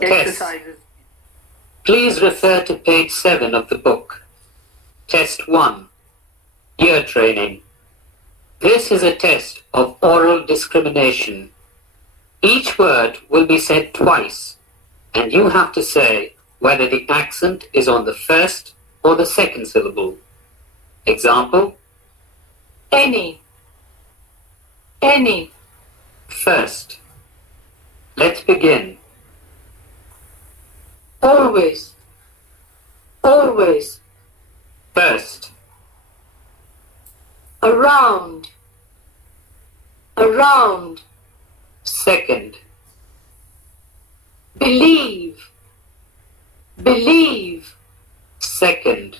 Exercises. Please refer to page 7 of the book. Test-1. Ear training. This is a test of oral discrimination. Each word will be said twice, and you have to say whether the accent is on the first or the second syllable. Example: Any. Any. First. Let's begin. Always. Always. First. Around. Around. Second. Believe. Believe. Second.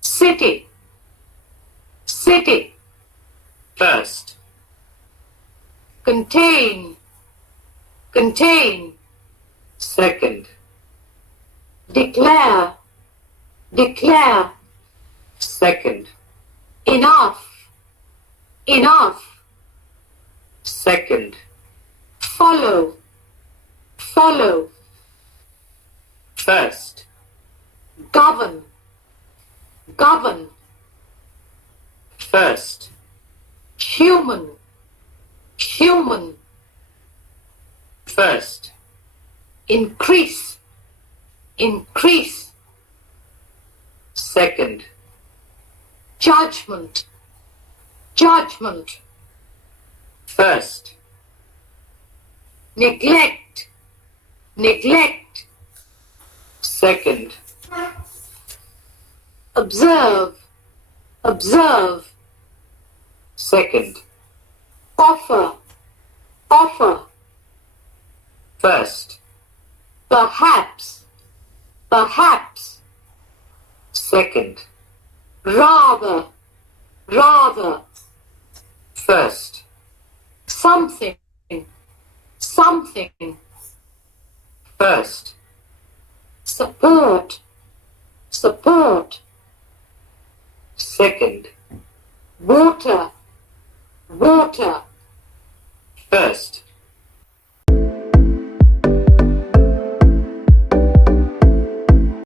City. City. First. Contain. Contain. Second. Declare. Declare. Second. Enough. Enough. Second. Follow. Follow. First. Govern. Govern. First. Human. Human. First. Increase. Increase. Second. Judgment. Judgment. First. Neglect. Neglect. Second. Observe. Observe. Second. Offer. Offer. First. Perhaps. Perhaps. Second. Rather. Rather. First. Something. Something. First. Support. Support. Second. Water. Water. First.